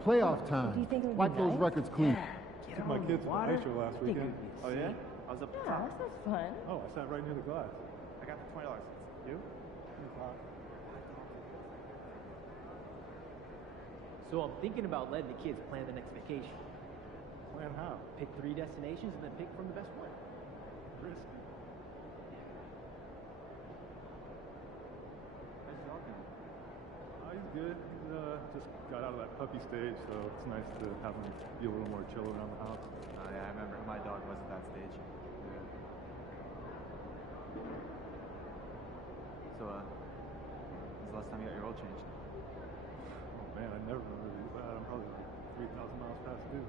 Playoff time. Do you think it would Wipe be those nice? records clean. I took my kids to the ice show last weekend. Oh, yeah? I was up Yeah, that sounds fun. Oh, I sat right near the glass. I got the $20. You? So I'm thinking about letting the kids plan the next vacation. Plan how? Pick 3 destinations and then pick from the best one. Risky. How's your dog doing? He's good. He's just got out of that puppy stage, so it's nice to have him be a little more chill around the house. Oh, yeah, I remember my dog was at that stage. Yeah. So, when's the last time you got your oil changed? Oh man, I never remember these. I'm probably like 3,000 miles past due.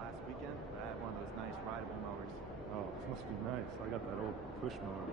Last weekend, I had one of those nice rideable mowers. Oh, this must be nice. I got that old push mower.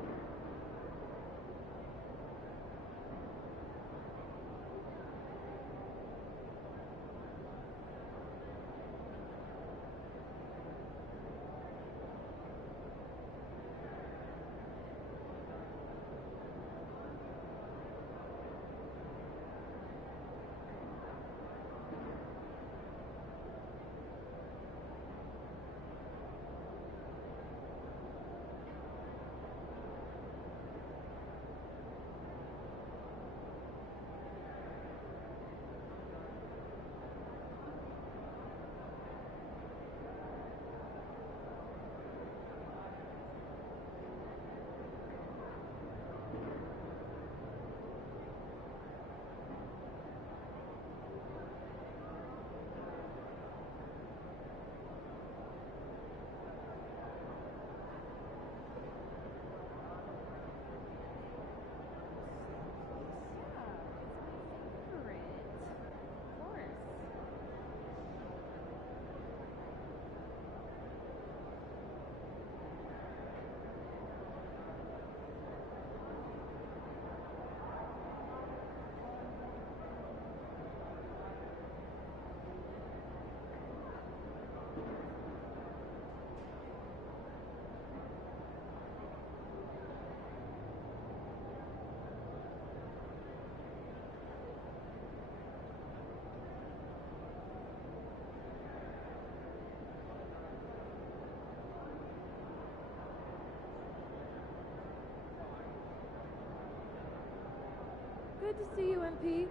Good to see you, MP.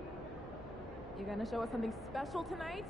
You gonna show us something special tonight?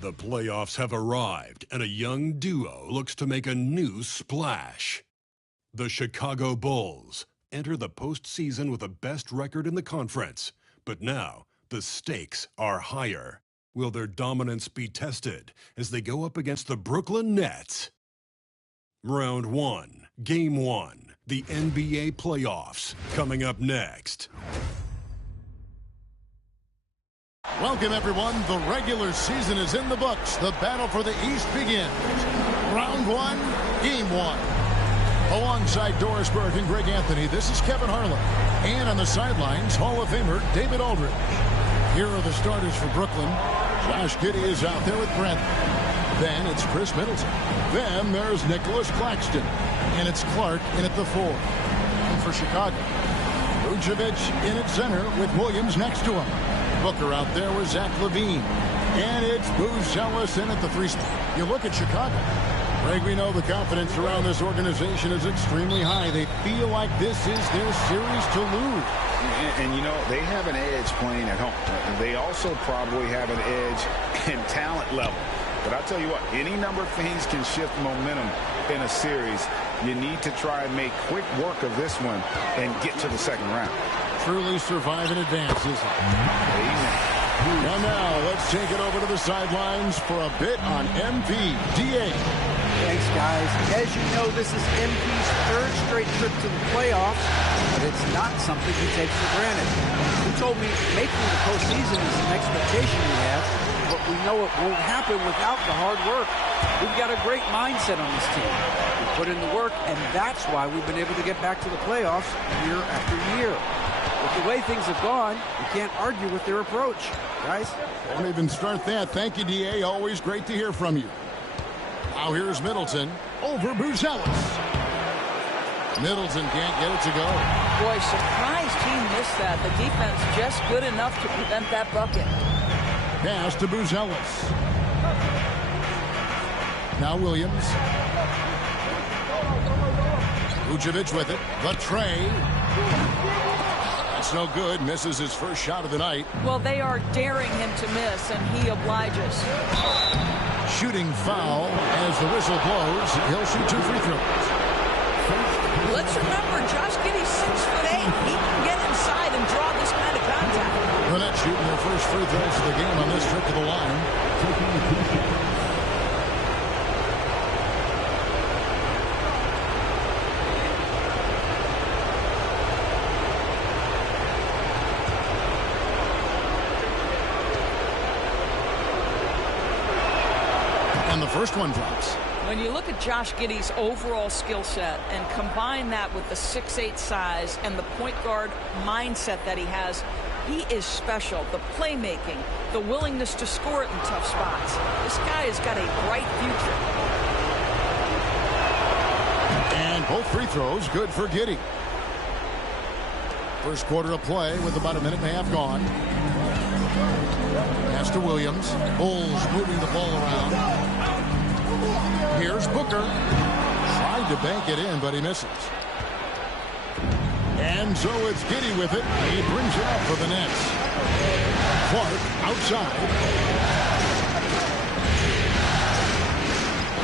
The playoffs have arrived, and a young duo looks to make a new splash. The Chicago Bulls enter the postseason with the best record in the conference, but now the stakes are higher. Will their dominance be tested as they go up against the Brooklyn Nets? Round 1, Game 1, the NBA playoffs, coming up next. Welcome, everyone. The regular season is in the books. The battle for the East begins. Round 1, Game 1. Alongside Doris Burke and Greg Anthony, this is Kevin Harlan. And on the sidelines, Hall of Famer David Aldridge. Here are the starters for Brooklyn. Josh Giddey is out there with Brent. Then it's Chris Middleton. Then there's Nicholas Claxton. And it's Clark in at the 4. And for Chicago, Vucevic in at center with Williams next to him. Booker out there with Zach LaVine. And it's Booz Ellis in at the 3 spot. You look at Chicago. Greg, we know the confidence around this organization is extremely high. They feel like this is their series to lose. And you know, they have an edge playing at home. They also probably have an edge in talent level. But I'll tell you what, any number of things can shift momentum in a series. You need to try and make quick work of this one and get to the second round. Truly survive in advance, isn't it? Amen. And now, let's take it over to the sidelines for a bit on MPDA. Thanks, guys. As you know, this is MP's 3rd straight trip to the playoffs, but it's not something he takes for granted. He told me making the postseason is an expectation we have, but we know it won't happen without the hard work. We've got a great mindset on this team. We put in the work, and that's why we've been able to get back to the playoffs year after year. With the way things have gone, you can't argue with their approach. Guys? Don't even start that. Thank you, D.A. Always great to hear from you. Now here's Middleton over Booz Ellis. Middleton can't get it to go. Boy, surprised he missed that. The defense just good enough to prevent that bucket. Pass to Booz Ellis. Now Williams. Vucevic with it. The tray. That's no good. Misses his first shot of the night. Well, they are daring him to miss, and he obliges. Shooting foul as the whistle blows. He'll shoot 2 free throws. Let's remember, Josh Giddey's 6'8". He can get inside and draw this kind of contact. The Nets shooting their first free throws of the game on this trip to the line. And the first one drops. When you look at Josh Giddey's overall skill set and combine that with the 6'8" size and the point guard mindset that he has, he is special. The playmaking, the willingness to score it in tough spots. This guy has got a bright future. And both free throws good for Giddey. First quarter of play with about a minute and a half gone. Pass to Williams. Bulls moving the ball around. Here's Booker. Tried to bank it in, but he misses. And so it's Giddey with it. He brings it up for the Nets. Clark outside.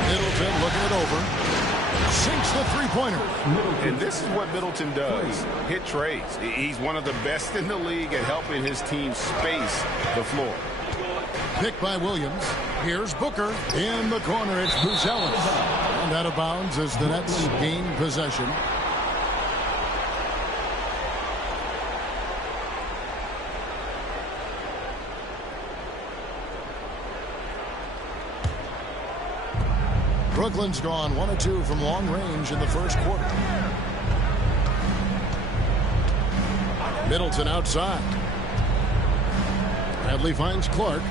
Middleton looking it over. Sinks the three-pointer. And this is what Middleton does. Hit trades. He's one of the best in the league at helping his team space the floor. Picked by Williams. Here's Booker. In the corner, it's Booz Ellis. And out of bounds as the Nets gain possession. Brooklyn's gone 1 of 2 from long range in the first quarter. Middleton outside. Bradley finds Clark.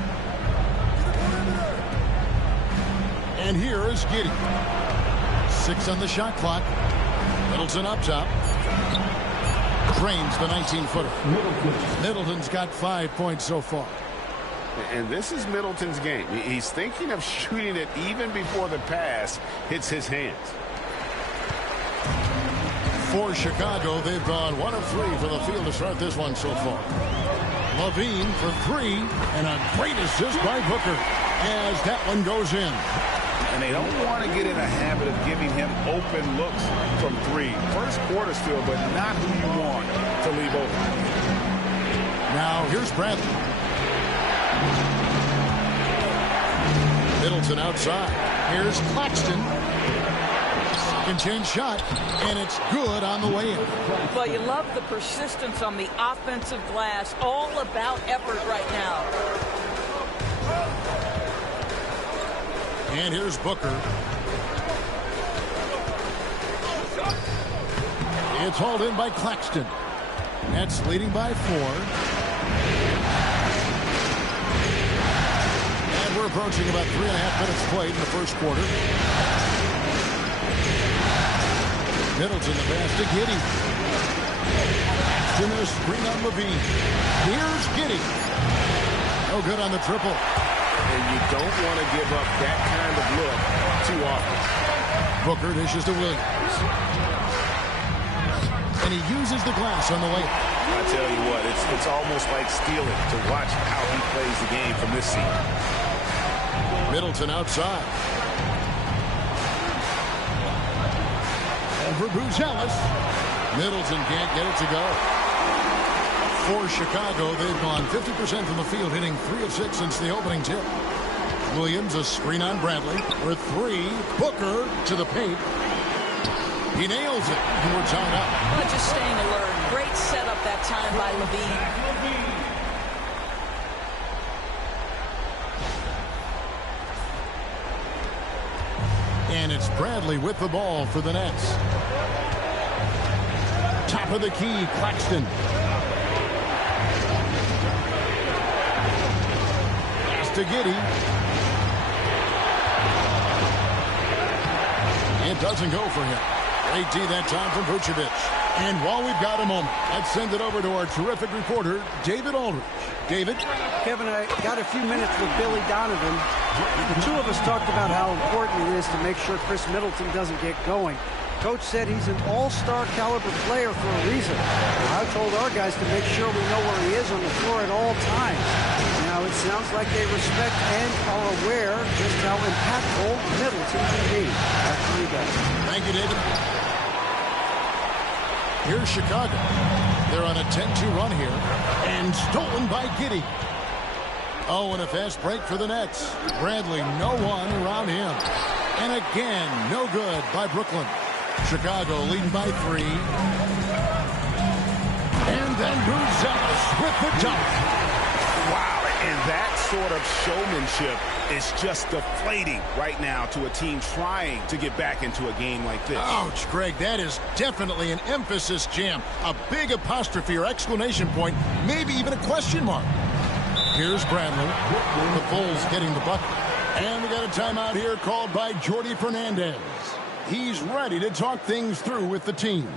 And here is Giddey. 6 on the shot clock. Middleton up top. Drains the 19-footer. Middleton's got 5 points so far. And this is Middleton's game. He's thinking of shooting it even before the pass hits his hands. For Chicago, they've gone 1 of 3 for the field to start this one so far. LaVine for 3, and a great assist by Booker as that one goes in. And they don't want to get in a habit of giving him open looks from 3. First quarter still, but not who you want to leave open. Now here's Bradley. Middleton outside. Here's Claxton. Second chance shot, and it's good on the way in. Well, you love the persistence on the offensive glass. All about effort right now. And here's Booker. It's hauled in by Claxton. Nets leading by 4. And we're approaching about 3.5 minutes played in the first quarter. Middleton the pass to Giddey. Claxton a screen on Levine. Here's Giddey. No good on the triple. And you don't want to give up that kind of look too often. Booker dishes to Williams. And he uses the glass on the way. I tell you what, it's almost like stealing to watch how he plays the game from this seat. Middleton outside. Over Buzelis. Middleton can't get it to go. For Chicago, they've gone 50% from the field, hitting 3 of 6 since the opening tip. Williams, a screen on Bradley. For 3, Booker to the paint. He nails it, and we're tied up. Well, just staying alert. Great setup that time by Levine. And it's Bradley with the ball for the Nets. Top of the key, Claxton. Pass to Giddey. It doesn't go for him. Great D that time from Vucevic. And while we've got a moment, let's send it over to our terrific reporter, David Aldridge. David? Kevin, I got a few minutes with Billy Donovan. The two of us talked about how important it is to make sure Chris Middleton doesn't get going. Coach said he's an all-star caliber player for a reason. I told our guys to make sure we know where he is on the floor at all times. Now, it sounds like they respect and are aware just how impactful Middleton can be. Back to you guys. Thank you, David. Here's Chicago. They're on a 10-2 run here. And stolen by Giddey. Oh, and a fast break for the Nets. Bradley, no one around him. And again, no good by Brooklyn. Chicago leading by 3. And then Buzelis with the dunk. Wow, and that sort of showmanship is just deflating right now to a team trying to get back into a game like this. Ouch, Greg, that is definitely an emphasis jam. A big apostrophe or exclamation point, maybe even a question mark. Here's Bradley. The Bulls getting the bucket. And we got a timeout here called by Jordi Fernandez. He's ready to talk things through with the team.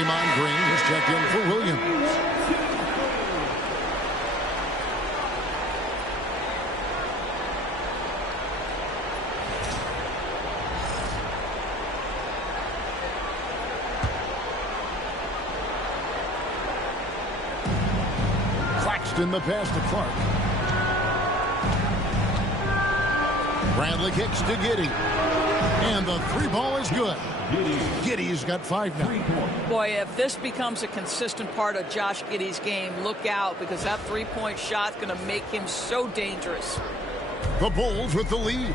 Draymond Green is checked in for Williams. Claxton the pass to Clark. Bradley kicks to Giddey. And the three ball is good. Giddey's got 5 now. Boy, if this becomes a consistent part of Josh Giddey's game, look out, because that three-point shot's going to make him so dangerous. The Bulls with the lead.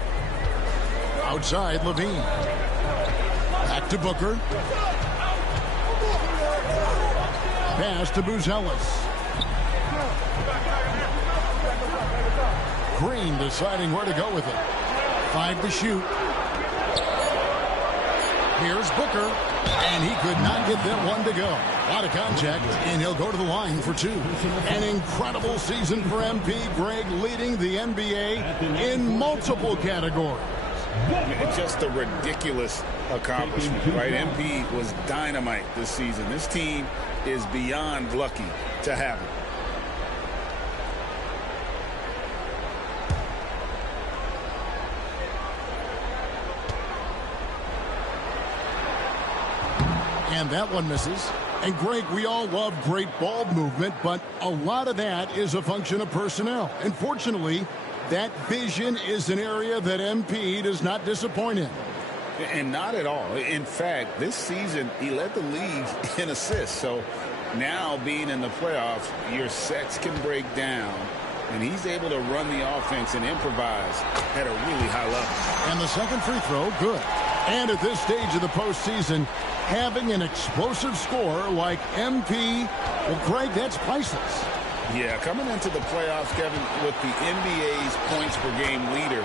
Outside, Levine. Back to Booker. Pass to Buzelis. Green deciding where to go with it. 5 to shoot. Here's Booker, and he could not get that one to go. A lot of contact, and he'll go to the line for 2. An incredible season for MP. Greg leading the NBA in multiple categories. It's just a ridiculous accomplishment, right? MP was dynamite this season. This team is beyond lucky to have him. And that one misses. And Greg, we all love great ball movement, but a lot of that is a function of personnel. Unfortunately, that vision is an area that MP does not disappoint in. And not at all. In fact, this season, he led the league in assists. So now being in the playoffs, your sets can break down, and he's able to run the offense and improvise at a really high level. And the second free throw, good. And at this stage of the postseason, having an explosive scorer like MP, well, Greg, that's priceless. Yeah, coming into the playoffs, Kevin, with the NBA's points per game leader,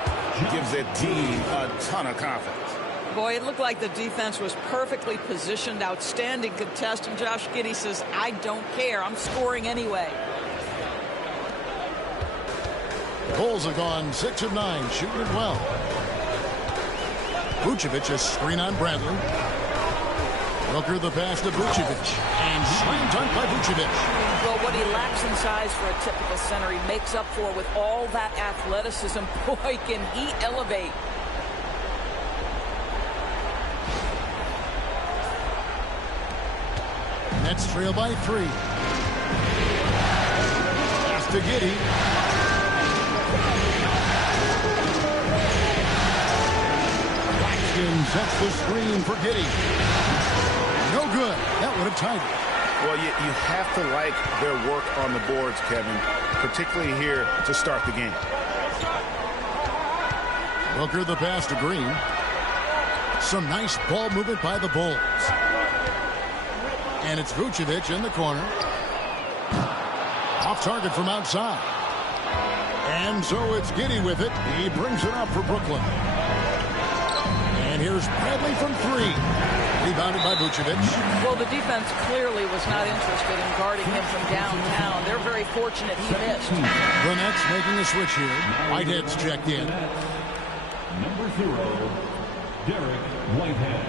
gives that team a ton of confidence. Boy, it looked like the defense was perfectly positioned, outstanding contest, and Josh Giddey says, I don't care, I'm scoring anyway. The Bulls have gone 6 of 9, shooting it well. Vucevic is screen on Bradley. Booker the pass to Vucevic. And slam dunk by Vucevic. Well, what he lacks in size for a typical center, he makes up for with all that athleticism. Boy, can he elevate. Nets trail by 3. Pass to Giddey. Sets the screen for Giddey. No good. That would have tied it. Well, you have to like their work on the boards, Kevin, particularly here to start the game. Booker the pass to Green. Some nice ball movement by the Bulls. And it's Vucevic in the corner. Off target from outside. And so it's Giddey with it. He brings it up for Brooklyn. And here's Bradley from 3. Rebounded by Vucevic. Well, the defense clearly was not interested in guarding him from downtown. They're very fortunate he missed. The Nets making a switch here. Whitehead's checked in. Number 0, Derek Whitehead.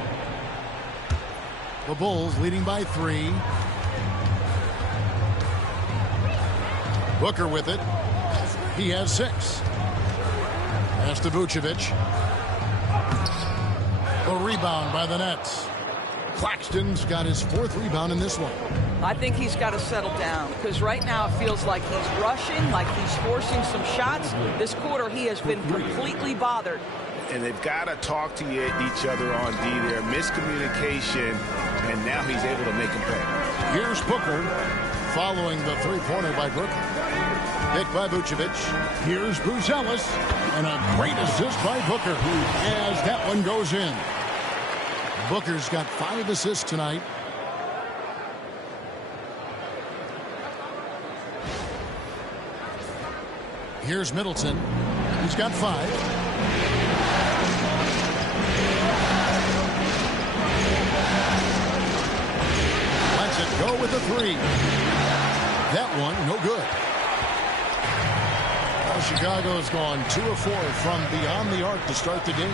The Bulls leading by 3. Booker with it. He has 6. Pass to Vucevic. A rebound by the Nets. Claxton's got his 4th rebound in this one. I think he's got to settle down, because right now it feels like he's rushing, like he's forcing some shots. This quarter he has been completely bothered. And they've got to talk to each other on D there. Miscommunication, and now he's able to make a play. Here's Booker following the three-pointer by Brooklyn. Hit by Vucevic. Here's Buzelis. And a great assist by Booker as that one goes in. Booker's got 5 assists tonight. Here's Middleton. He's got 5. Lets it go with a 3. That one, no good. Well, Chicago's gone 2 of 4 from beyond the arc to start the game.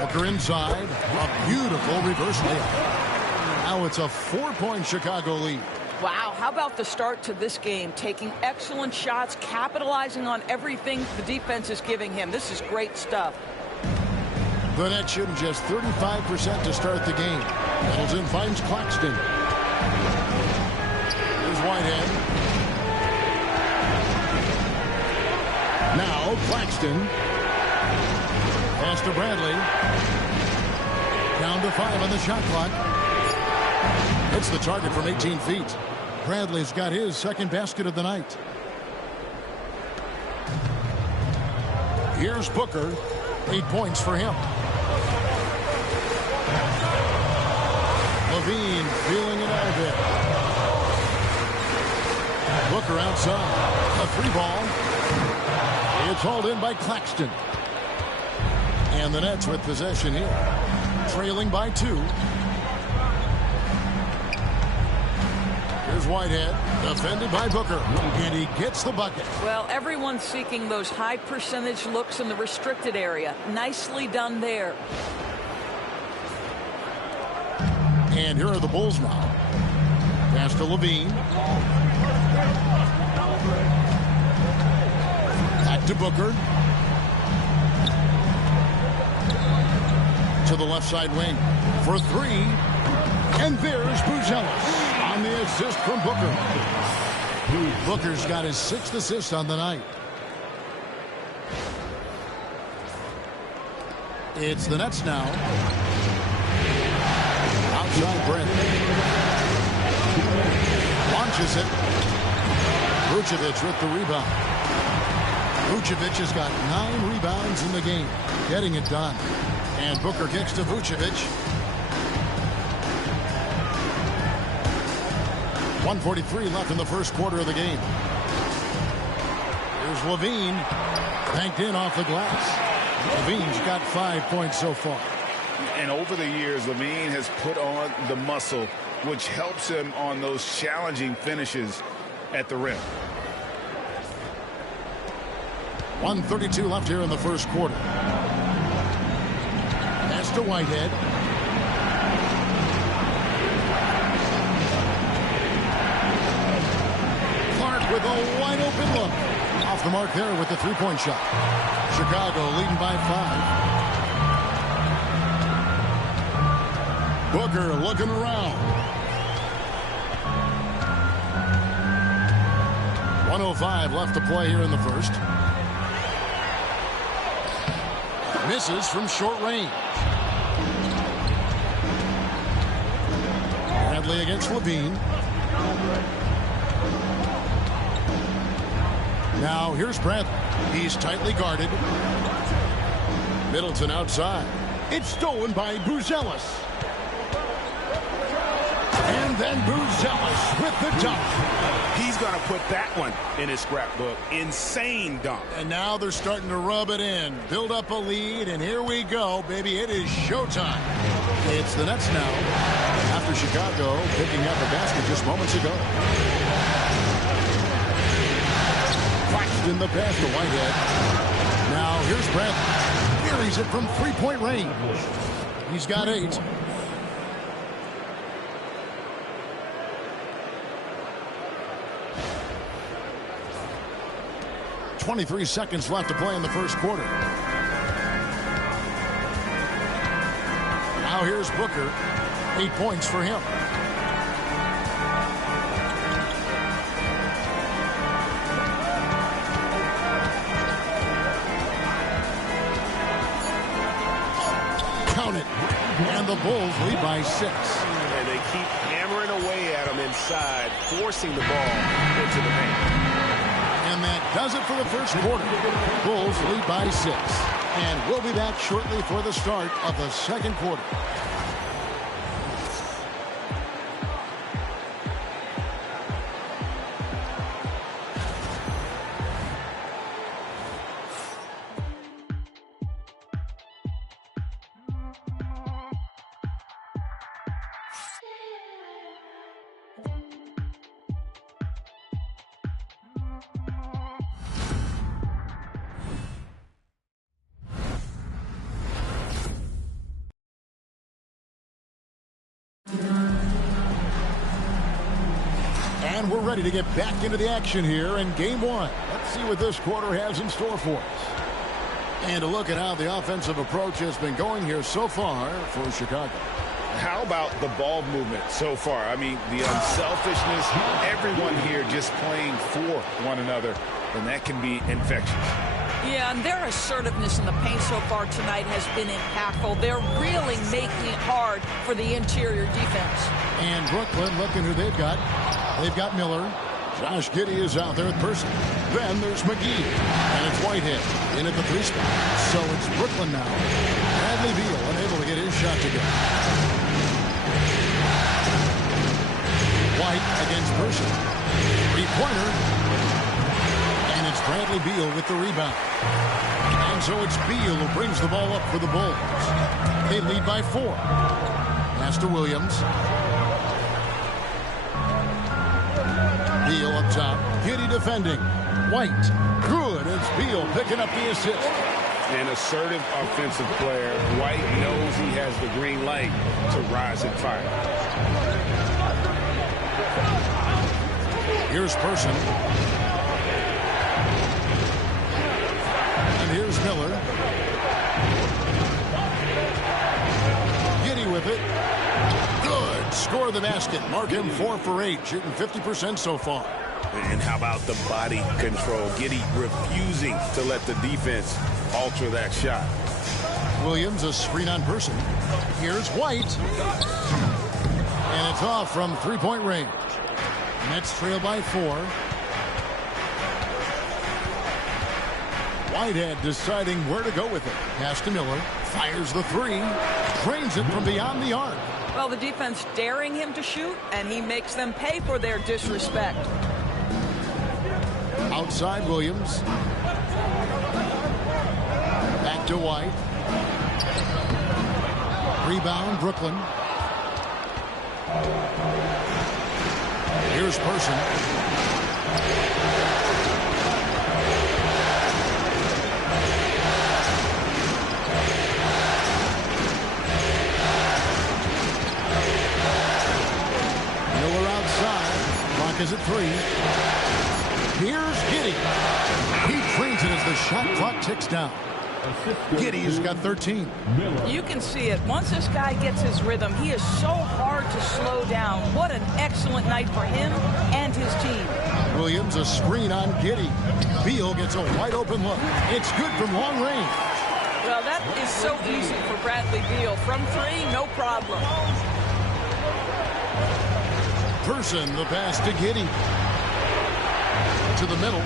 Booker inside. A beautiful reverse layup. Now it's a 4-point Chicago lead. Wow, how about the start to this game? Taking excellent shots, capitalizing on everything the defense is giving him. This is great stuff. The Nets shooting just 35% to start the game. Middleton finds Claxton. Here's Whitehead. Now Claxton. Pass to Bradley. Down to 5 on the shot clock. Hits the target from 18 feet. Bradley's got his second basket of the night. Here's Booker. 8 points for him. Levine feeling it out a bit. Booker outside. A 3-ball. It's hauled in by Claxton. And the Nets with possession here. Trailing by 2. Here's Whitehead, defended by Booker, and he gets the bucket. Well, everyone's seeking those high percentage looks in the restricted area. Nicely done there. And here are the Bulls now. Pass to Levine. Back to Booker. To the left side wing for 3. And there's Buzelis. On the assist from Booker. Booker's got his 6th assist on the night. It's the Nets now. Outside Brent. Launches it. Vucevic with the rebound. Vucevic has got 9 rebounds in the game. Getting it done. And Booker kicks to Vucevic. 1:43 left in the first quarter of the game. Here's Levine. Banked in off the glass. Levine's got 5 points so far. And over the years, Levine has put on the muscle, which helps him on those challenging finishes at the rim. 1:32 left here in the first quarter. Pass to Whitehead. With a wide open look. Off the mark there with the 3-point shot. Chicago leading by 5. Booker looking around. 1:05 left to play here in the first. Misses from short range. Bradley against Levine. Now here's Bradley. He's tightly guarded. Middleton outside. It's stolen by Buzelis. And then Buzelis with the dunk. He's going to put that one in his scrapbook. Insane dunk. And now they're starting to rub it in. Build up a lead, and here we go, baby. It is showtime. It's the Nets now. After Chicago picking up a basket just moments ago. In the pass to Whitehead. Now here's Bradley. Carries it from 3-point range. He's got 8. .23 seconds left to play in the first quarter. Now here's Booker. 8 points for him. And the Bulls lead by 6. And they keep hammering away at him inside, forcing the ball into the paint. And that does it for the first quarter. Bulls lead by 6. And we'll be back shortly for the start of the second quarter. And we're ready to get back into the action here in game one. Let's see what this quarter has in store for us. And a look at how the offensive approach has been going here so far for Chicago. How about the ball movement so far? I mean, the unselfishness, everyone here just playing for one another, and that can be infectious. Yeah, and their assertiveness in the paint so far tonight has been impactful. They're really making it hard for the interior defense. And Brooklyn, looking who they've got. They've got Miller. Josh Giddey is out there at Person. Then there's McGee. And it's Whitehead in at the 3 spot. So it's Brooklyn now. Bradley Beal unable to get his shot to go. White against Person. 3-pointer. And it's Bradley Beal with the rebound. And so it's Beal who brings the ball up for the Bulls. They lead by 4. Pass to Williams. Beal up top. Giddey defending. White. Good. It's Beal picking up the assist. An assertive offensive player. White knows he has the green light to rise and fire. Here's Person. And here's Miller. Giddey with it. Good. Score the basket. Mark him 4 for 8. Shooting 50% so far. And how about the body control? Giddey refusing to let the defense alter that shot. Williams, a screen on Person. Here's White. And it's off from 3-point range. Nets trail by 4. Whitehead deciding where to go with it. Pass to Miller. Fires the 3. Drains it from beyond the arc. Well, the defense daring him to shoot, and he makes them pay for their disrespect. Outside Williams. Back to White. Rebound Brooklyn. Here's Person. Miller outside. Clock is at 3. Here's Giddey. He trains it as the shot clock ticks down. Giddey's got 13. You can see it. Once this guy gets his rhythm, he is so hard to slow down. What an excellent night for him and his team. Williams, a screen on Giddey. Beal gets a wide open look. It's good from long range. Well, that is so easy for Bradley Beal. From 3, no problem. Person, the pass to Giddey. To the middle.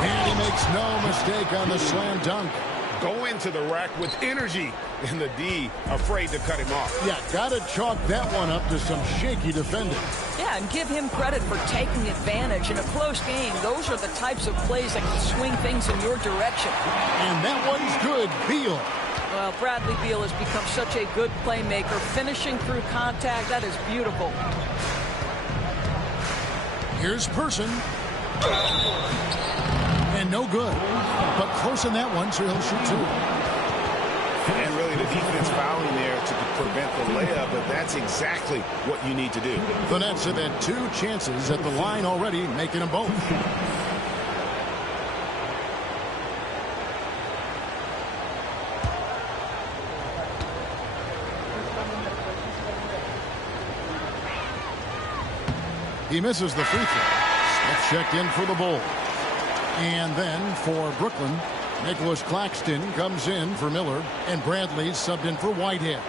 And he makes no mistake on the slam dunk. Go into the rack with energy. And the D afraid to cut him off. Yeah, gotta chalk that one up to some shaky defending. Yeah, and give him credit for taking advantage. In a close game, those are the types of plays that can swing things in your direction. And that one's good. Beal. Well, Bradley Beal has become such a good playmaker. Finishing through contact, that is beautiful. Here's Person. And no good. But close in that one, so he'll shoot 2. And really the defense fouling there to prevent the layup, but that's exactly what you need to do. The Nets have had 2 chances at the line already, making them both. He misses the free throw. Smith checked in for the Bulls. And then for Brooklyn, Nicholas Claxton comes in for Miller, and Bradley subbed in for Whitehead.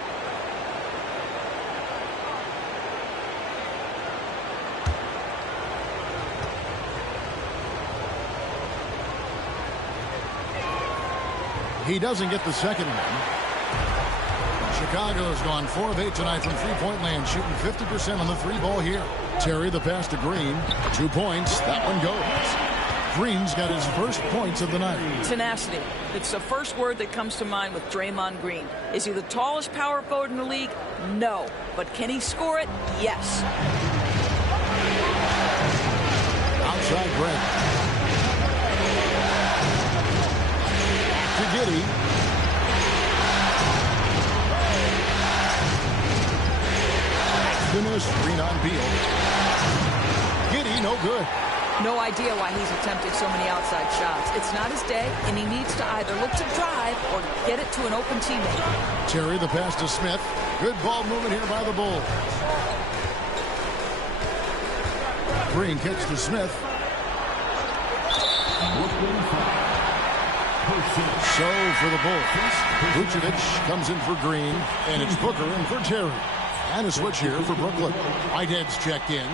He doesn't get the second one. Chicago has gone 4 of 8 tonight from three-point land, shooting 50% on the 3-ball here. Terry, the pass to Green. 2 points. That one goes. Green's got his first points of the night. Tenacity. It's the first word that comes to mind with Draymond Green. Is he the tallest power forward in the league? No. But can he score it? Yes. Outside Brett. To Giddey. Screen on Beal. good. No idea why he's attempting so many outside shots. It's not his day, and he needs to either look to drive or get it to an open teammate. Terry, the pass to Smith. Good ball movement here by the Bulls. Green kicks to Smith. So for the Bulls, Vucevic comes in for Green, and it's Booker in for Terry. And a switch here for Brooklyn. Whitehead's checked in.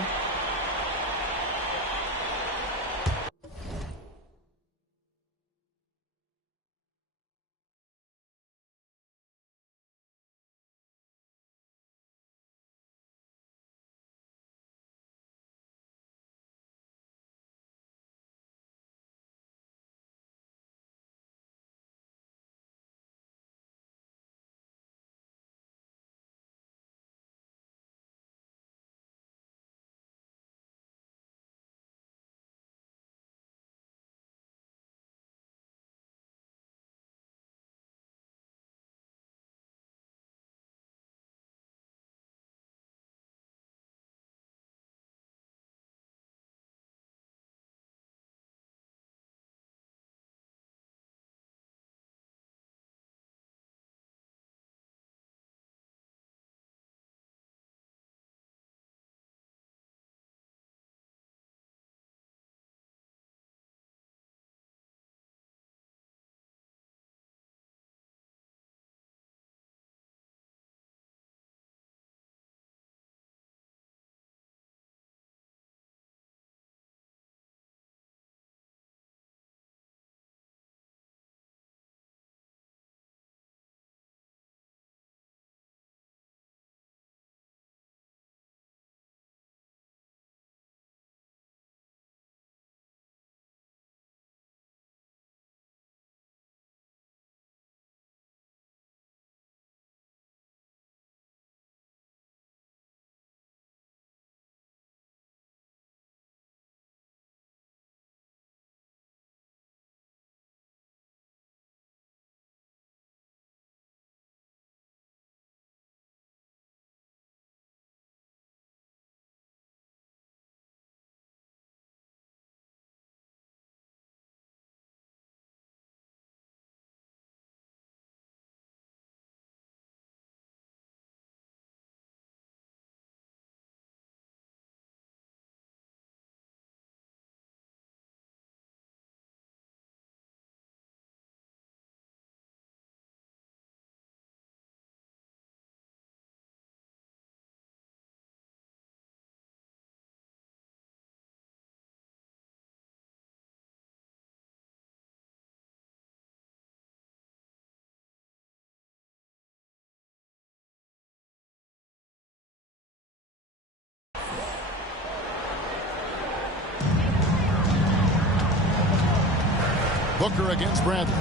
Booker against Bradley.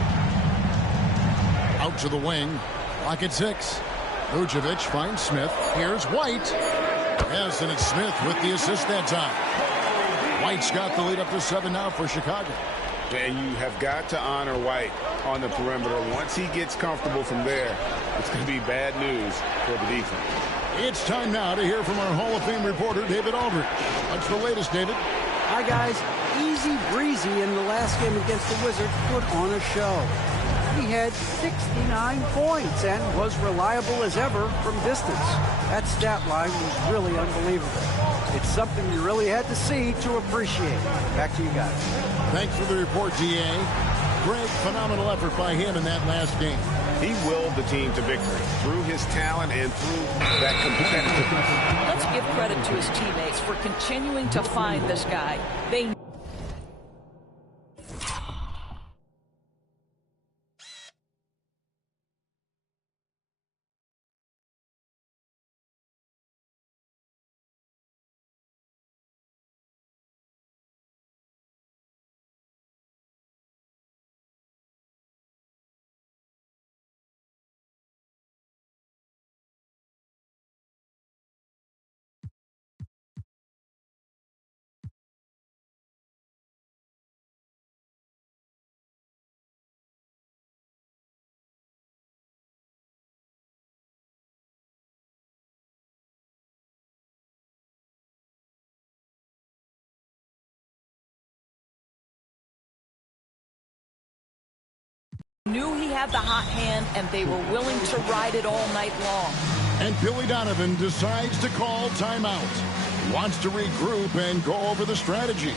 Out to the wing. Clock at 6. Vucevic finds Smith. Here's White. Yes, and it's Smith with the assist that time. White's got the lead up to 7 now for Chicago. And you have got to honor White on the perimeter. Once he gets comfortable from there, it's going to be bad news for the defense. It's time now to hear from our Hall of Fame reporter, David Aldridge. What's the latest, David? Hi, guys. Easy breezy in the last game against the Wizards put on a show. He had 69 points and was reliable as ever from distance. That stat line was really unbelievable. It's something you really had to see to appreciate. Back to you guys. Thanks for the report, D.A. Great, phenomenal effort by him in that last game. He willed the team to victory through his talent and through that competitiveness. Let's give credit to his teammates for continuing to find this guy. They Knew he had the hot hand, and they were willing to ride it all night long. And Billy Donovan decides to call timeout. Wants to regroup and go over the strategy.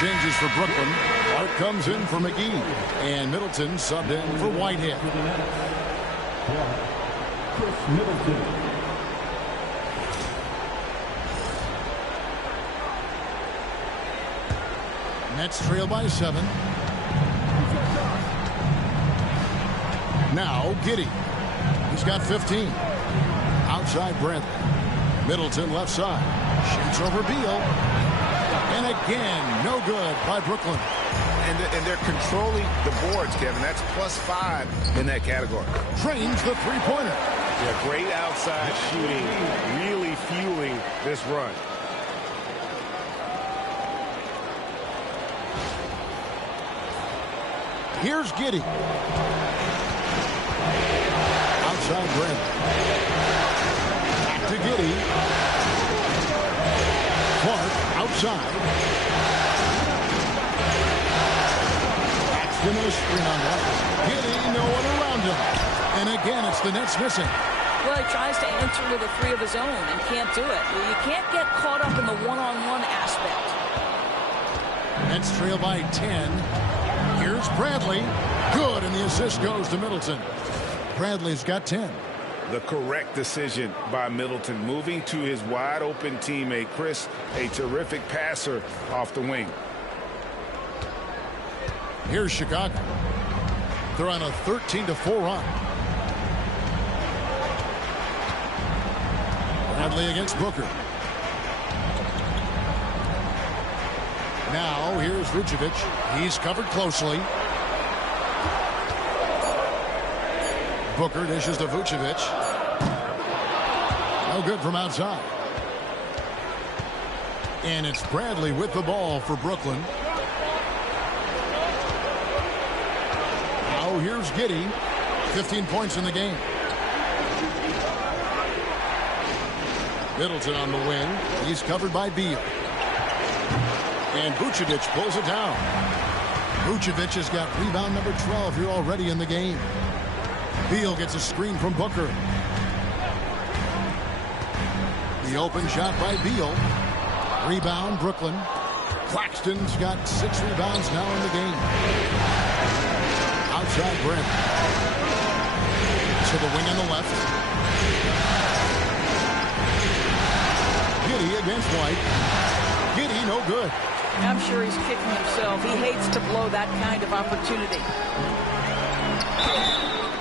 Changes for Brooklyn. Clark comes in for McGee. And Middleton subbed in for Whitehead. Chris Middleton. Nets trail by 7. Now Giddey. He's got 15. Outside Brent. Middleton left side. Shoots over Beal. And again, no good by Brooklyn. And they're controlling the boards, Kevin. That's +5 in that category. Trains the three-pointer. Yeah, great outside shooting, really fueling this run. Here's Giddey. Outside Brent. Back to Giddey. Clark outside. Paxton a screen on that. Giddey, no one around him. And again, it's the Nets missing. Well, he tries to answer with a 3 of his own and can't do it. You can't get caught up in the one-on-one aspect. Nets trail by 10. Here's Bradley. Good, and the assist goes to Middleton. Bradley's got 10. The correct decision by Middleton, moving to his wide-open teammate, Chris, a terrific passer off the wing. Here's Chicago. They're on a 13-4 run. Bradley against Booker. Now, here's Vucevic. He's covered closely. Booker dishes to Vucevic. No good from outside. And it's Bradley with the ball for Brooklyn. Now here's Giddey. 15 points in the game. Middleton on the wing. He's covered by Beal. And Vucevic pulls it down. Vucevic has got rebound number 12 here already in the game. Beal gets a screen from Booker. The open shot by Beal. Rebound, Brooklyn. Claxton's got 6 rebounds now in the game. Outside Brent. To the wing on the left. Giddey against White. Giddey, no good. I'm sure he's kicking himself. He hates to blow that kind of opportunity.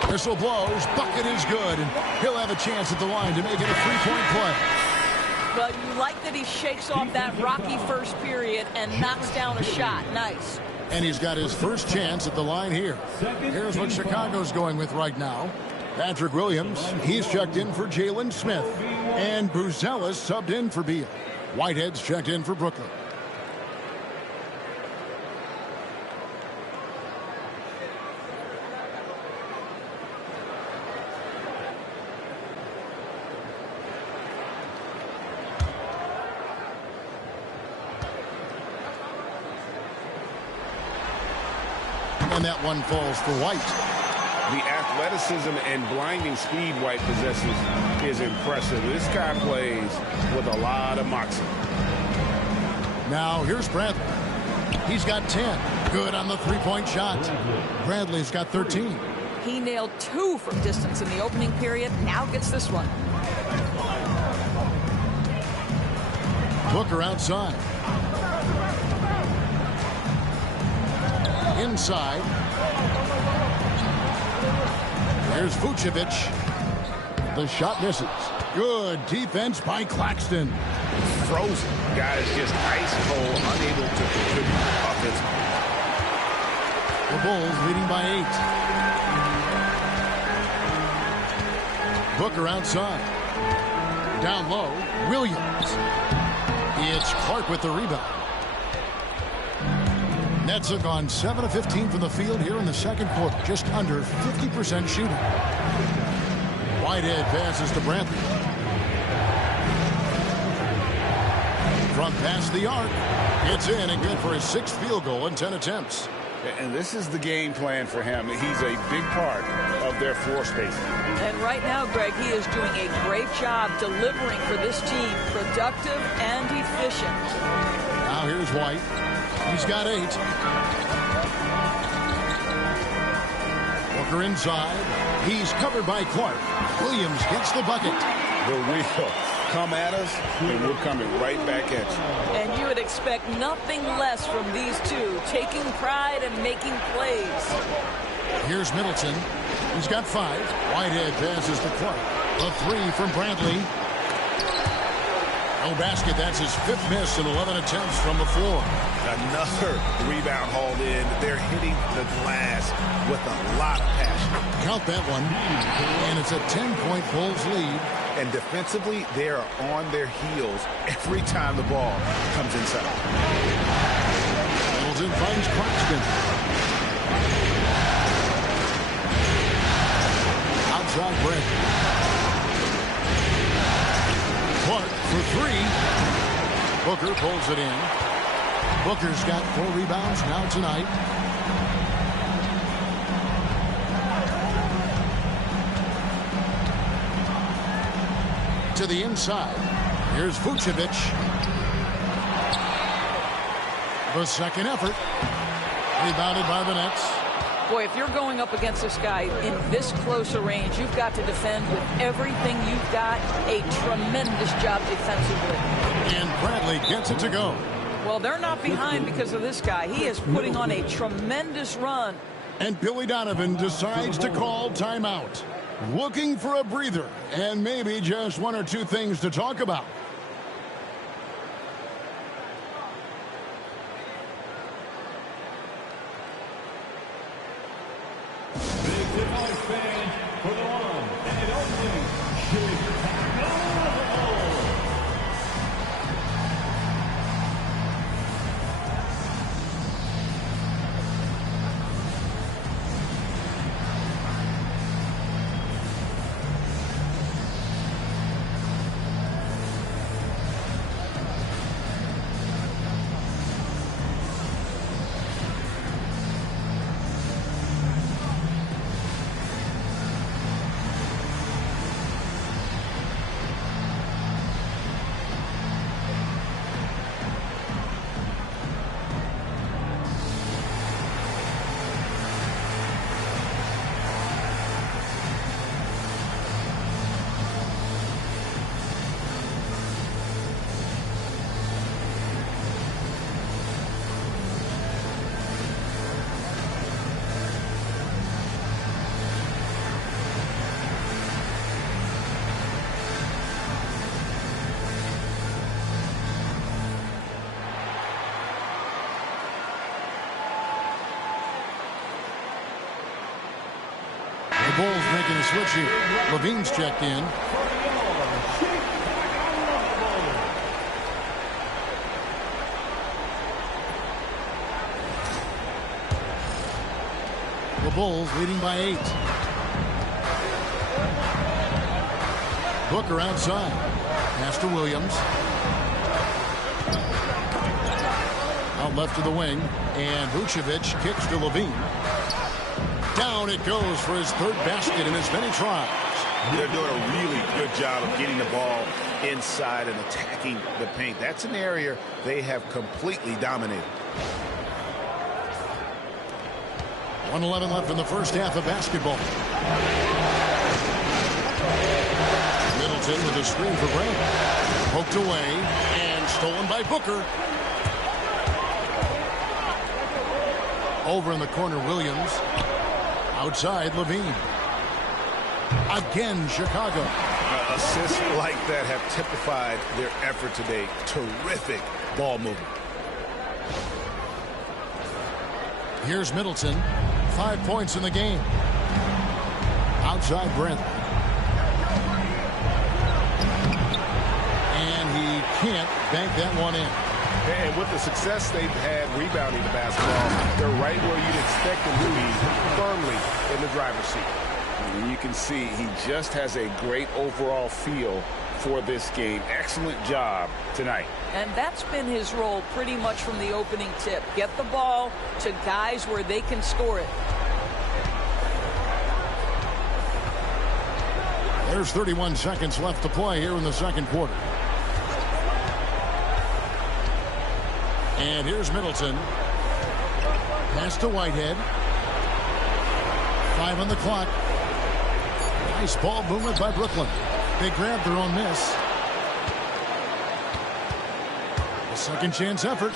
Whistle blows. Bucket is good. And he'll have a chance at the line to make it a 3-point play. But you like that he shakes off that rocky first period and knocks down a shot. Nice. And he's got his first chance at the line here. Here's what Chicago's going with right now. Patrick Williams, he's checked in for Jalen Smith. And Buzelis subbed in for Beal. Whitehead's checked in for Brooklyn. And that one falls for White. The athleticism and blinding speed White possesses is impressive. This guy plays with a lot of moxie. Now here's Bradley. He's got 10. Good on the three-point shot. Bradley's got 13. He nailed 2 from distance in the opening period. Now gets this one. Booker outside. Inside. Here's Vucevic. The shot misses. Good defense by Claxton. Frozen. Guys just ice cold, unable to contribute offensively. The Bulls leading by 8. Booker outside. Down low, Williams. It's Clark with the rebound. Nets have gone 7 of 15 from the field here in the second quarter. Just under 50% shooting. Whitehead passes to Brantley. From past the arc. It's in and good for his 6th field goal in 10 attempts. And this is the game plan for him. He's a big part of their floor spacing. And right now, Greg, he is doing a great job delivering for this team. Productive and efficient. Now here's White. He's got 8. Booker inside. He's covered by Clark. Williams gets the bucket. The wheel. Come at us, and we're coming right back at you. And you would expect nothing less from these two, taking pride and making plays. Here's Middleton. He's got 5. Whitehead passes to Clark. The 3 from Bradley. No basket. That's his 5th miss in 11 attempts from the floor. Another rebound hauled in. They're hitting the glass with a lot of passion. Count that one. And it's a 10-point Bulls lead. And defensively, they are on their heels every time the ball comes inside. Middleton finds Claxton. Outside break. Clark for 3. Booker pulls it in. Booker's got 4 rebounds now tonight. To the inside. Here's Vucevic. The second effort. Rebounded by the Nets. Boy, if you're going up against this guy in this close a range, you've got to defend with everything you've got. A tremendous job defensively. And Bradley gets it to go. Well, they're not behind because of this guy. He is putting on a tremendous run. And Billy Donovan decides to call timeout. Looking for a breather and maybe just 1 or 2 things to talk about. Big Device fans for the one and only Chicago Bulls. The Bulls making a switch here. Levine's checked in. The Bulls leading by 8. Booker outside. Pass to Williams. A out left to the wing. And Vucevic kicks to Levine. Down it goes for his third basket in as many tries. They're doing a really good job of getting the ball inside and attacking the paint. That's an area they have completely dominated. 1:11 left in the first half of basketball. Middleton with a screen for Grant. Poked away and stolen by Booker. Over in the corner, Williams. Outside, Levine. Again, Chicago. Assists like that have typified their effort today. Terrific ball movement. Here's Middleton. 5 points in the game. Outside Brent. And he can't bank that one in. And with the success they've had rebounding the basketball, they're right where you'd expect them to be, firmly in the driver's seat. And you can see he just has a great overall feel for this game. Excellent job tonight. And that's been his role pretty much from the opening tip. Get the ball to guys where they can score it. There's 31 seconds left to play here in the second quarter. And here's Middleton. Pass to Whitehead. 5 on the clock. Nice ball movement by Brooklyn. They grab their own miss. A second chance effort.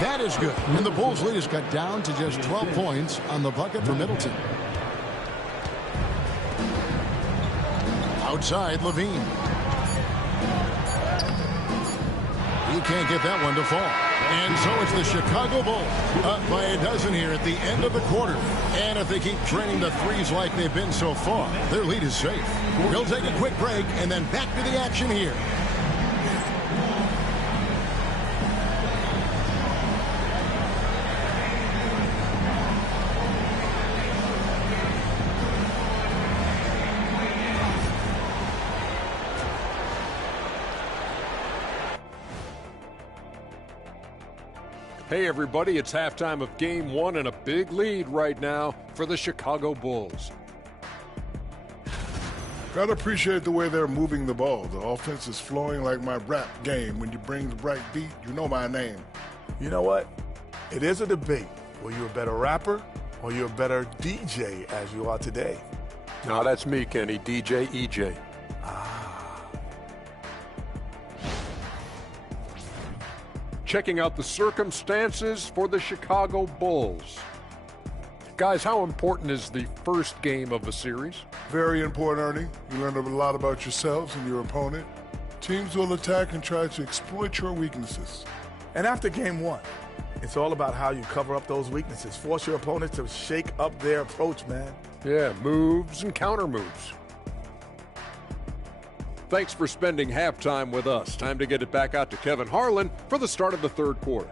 That is good. And the Bulls lead is cut down to just 12 points on the bucket for Middleton. Outside, Levine. He can't get that one to fall. And so it's the Chicago Bulls up by a dozen here at the end of the quarter. And if they keep draining the threes like they've been so far, their lead is safe. We'll take a quick break and then back to the action here. Hey everybody, it's halftime of Game 1 and a big lead right now for the Chicago Bulls. Gotta appreciate the way they're moving the ball. The offense is flowing like my rap game. When you bring the right beat, you know my name. You know what? It is a debate. Were you a better rapper or you're a better DJ as you are today? No, that's me, Kenny. DJ EJ. Checking out the circumstances for the Chicago Bulls. Guys, how important is the first game of a series? Very important, Ernie. You learn a lot about yourselves and your opponent. Teams will attack and try to exploit your weaknesses. And after game 1, it's all about how you cover up those weaknesses. Force your opponent to shake up their approach, man. Yeah, moves and counter moves. Thanks for spending halftime with us. Time to get it back out to Kevin Harlan for the start of the third quarter.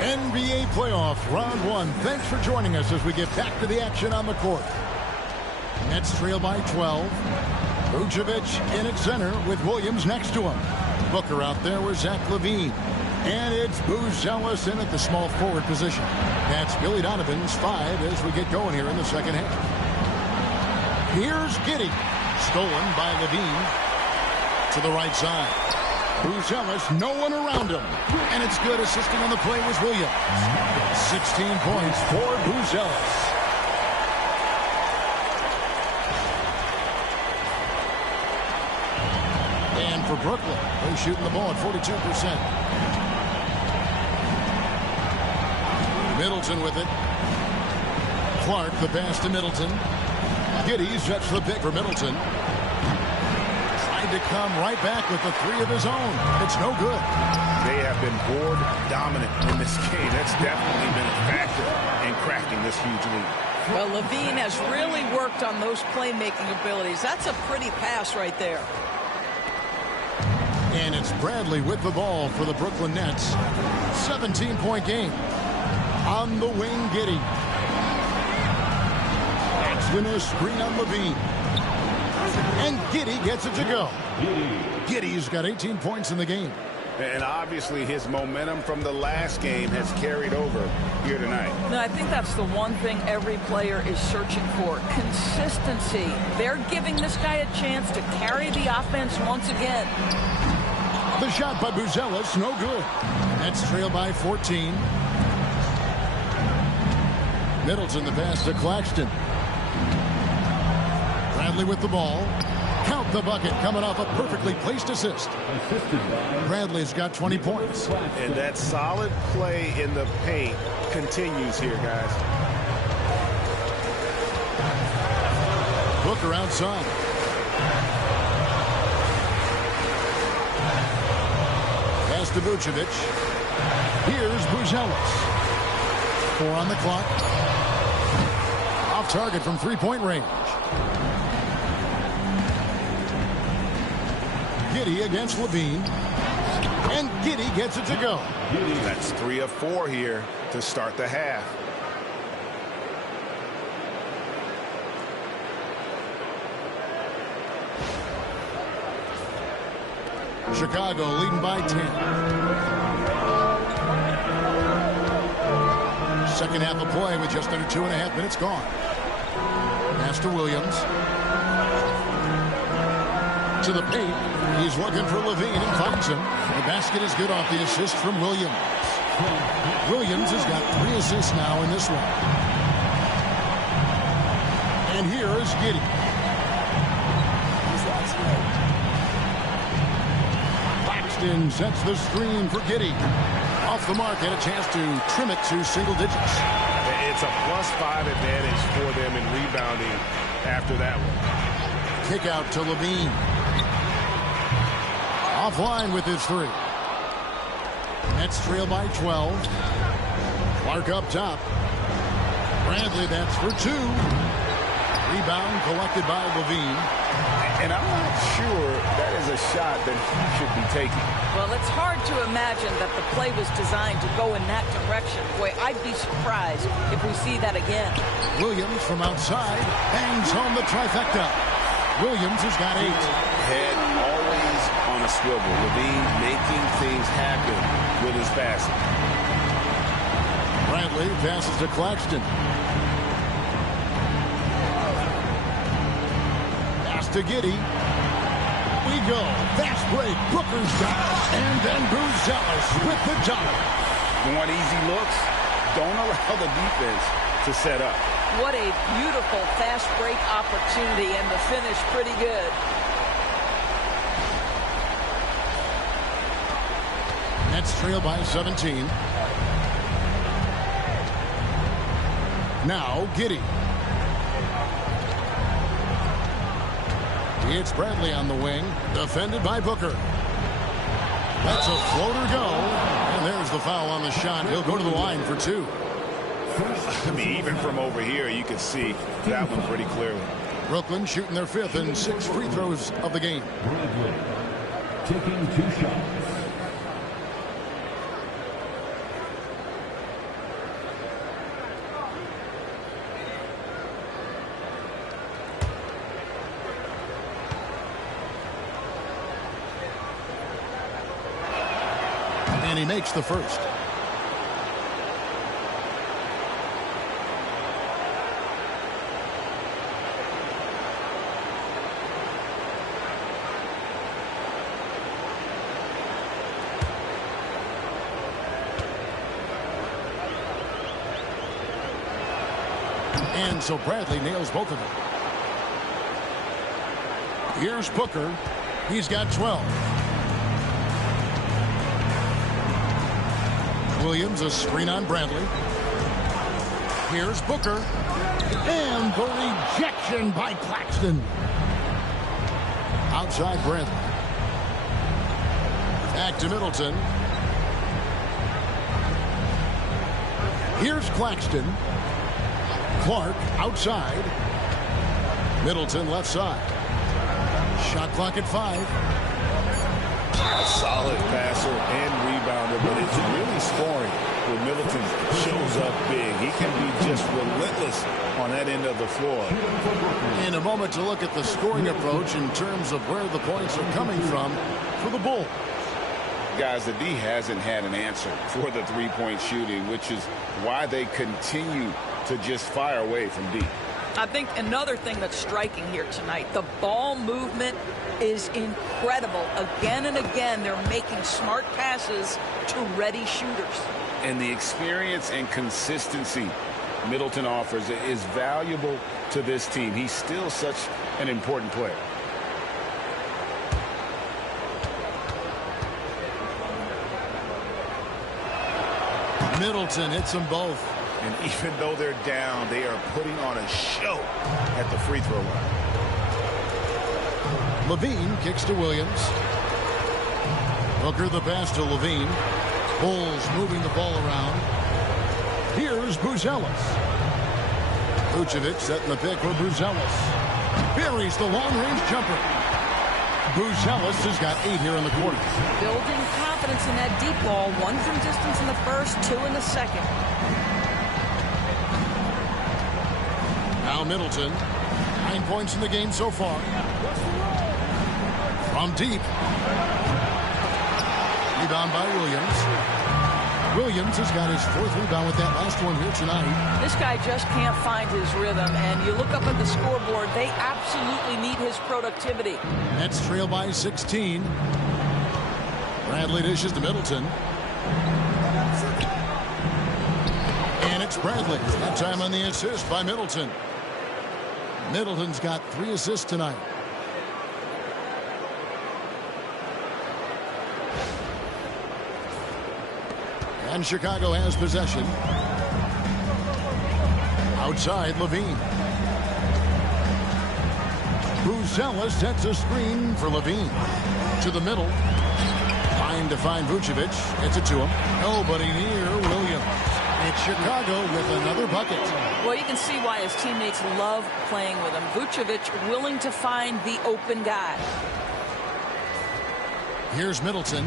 NBA playoff round 1. Thanks for joining us as we get back to the action on the court. Nets trail by 12. Vucevic in at center with Williams next to him. Booker out there with Zach LaVine. And it's Buzelis in at the small forward position. That's Billy Donovan's 5 as we get going here in the second half. Here's Giddey. Stolen by LaVine. To the right side. Buzelis, no one around him. And it's good. Assisting on the play was Williams. 16 points for Buzelis. For Brooklyn, they're shooting the ball at 42%. Middleton with it. Clark, the pass to Middleton. Giddey sets the pick for Middleton. Tried to come right back with the 3 of his own. It's no good. They have been board dominant in this game. That's definitely been a factor in cracking this huge lead. Well, LaVine has really worked on those playmaking abilities. That's a pretty pass right there. And it's Bradley with the ball for the Brooklyn Nets. 17-point game. On the wing, Giddey. Paxton a screen on Levine. And Giddey gets it to go. Giddey's got 18 points in the game. And obviously his momentum from the last game has carried over here tonight. No, I think that's the one thing every player is searching for. Consistency. They're giving this guy a chance to carry the offense once again. The shot by Buzelis, no good. Nets trail by 14. Middleton the pass to Claxton. Bradley with the ball. Count the bucket coming off a perfectly placed assist. Bradley's got 20 points. And that solid play in the paint continues here, guys. Booker outside. Pass to Vucevic. Here's Buzelis. 4 on the clock. Off target from three-point range. Giddey against Levine. And Giddey gets it to go. That's 3 of 4 here to start the half. Chicago leading by 10. Second half of play with just under 2.5 minutes gone. Pass to Williams. To the paint. He's looking for Levine and finds him. The basket is good off the assist from Williams. Williams has got 3 assists now in this one. And here is Giddey. Claxton sets the screen for Giddey. Off the mark, had a chance to trim it to single digits. It's a +5 advantage for them in rebounding after that one. Kick out to Levine. Offline with his 3. Nets trail by 12. Clark up top. Bradley, that's for 2. Rebound collected by Levine. And I'm not sure that is a shot that he should be taking. Well, it's hard to imagine that the play was designed to go in that direction. Boy, I'd be surprised if we see that again. Williams from outside bangs home the trifecta. Williams has got 8. Head always on a swivel. Levine making things happen with his passing. Bradley passes to Claxton. Pass to Giddey. We go. Fast break. Booker's got it. And then Buzelis with the jump. Want easy looks? Don't allow the defense to set up. What a beautiful fast break opportunity, and the finish pretty good. Nets trail by 17. Now Giddey. It's Bradley on the wing, defended by Booker. That's a floater go, and there's the foul on the shot. He'll go to the line for 2. I mean, even from over here, you can see that one pretty clearly. Brooklyn shooting their 5th and 6 free throws of the game. Bradley taking 2 shots. And he makes the first. And so Bradley nails both of them. Here's Booker. He's got 12. Williams, a screen on Bradley. Here's Booker. And the rejection by Claxton. Outside Bradley. Back to Middleton. Here's Claxton. Clark outside. Middleton left side. Shot clock at 5. A solid passer and rebounder, but it's really scoring when Middleton shows up big. He can be just relentless on that end of the floor. In a moment to look at the scoring approach in terms of where the points are coming from for the Bulls. Guys, the D hasn't had an answer for the three-point shooting, which is why they continue to just fire away from deep. I think another thing that's striking here tonight, the ball movement is incredible. Again and again, they're making smart passes to ready shooters. And the experience and consistency Middleton offers is valuable to this team. He's still such an important player. Middleton hits them both. And even though they're down, they are putting on a show at the free throw line. Levine kicks to Williams. Booker the pass to Levine. Bulls moving the ball around. Here's Buzelis. Vucevic setting the pick for Buzelis. Buries the long-range jumper. Buzelis has got 8 here in the quarter. Building confidence in that deep ball. 1 from distance in the first, 2 in the second. Now Middleton, 9 points in the game so far. From deep. Rebound by Williams. Williams has got his 4th rebound with that last one here tonight. This guy just can't find his rhythm, and you look up at the scoreboard, they absolutely need his productivity. Nets trail by 16. Bradley dishes to Middleton. And it's Bradley. That time on the assist by Middleton. Middleton's got 3 assists tonight. And Chicago has possession. Outside, Levine. Buzelis sets a screen for Levine. To the middle. Trying to find Vucevic. Gets it to him. Nobody near Williams. It's Chicago with another bucket. Well, you can see why his teammates love playing with him. Vucevic willing to find the open guy. Here's Middleton.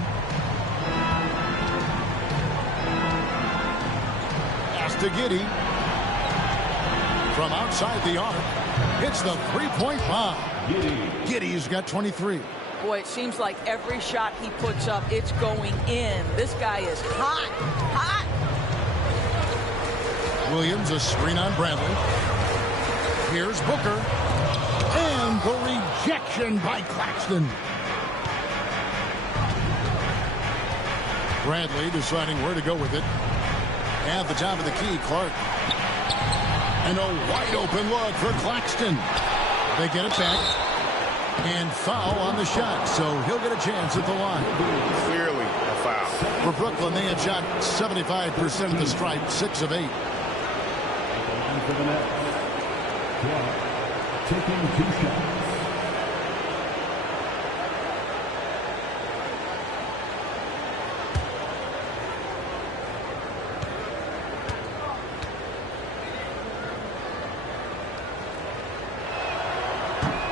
To Giddey from outside the arc. Hits the 3-point bomb. Giddey's got 23. Boy, it seems like every shot he puts up, it's going in. This guy is hot, hot. Williams, a screen on Bradley. Here's Booker. And the rejection by Claxton. Bradley deciding where to go with it. At the top of the key, Clark. And a wide open look for Claxton. They get it back. And foul on the shot, so he'll get a chance at the line. Clearly a foul. For Brooklyn, they had shot 75% of the stripe, 6 of 8. For the net. Taking 2 shots.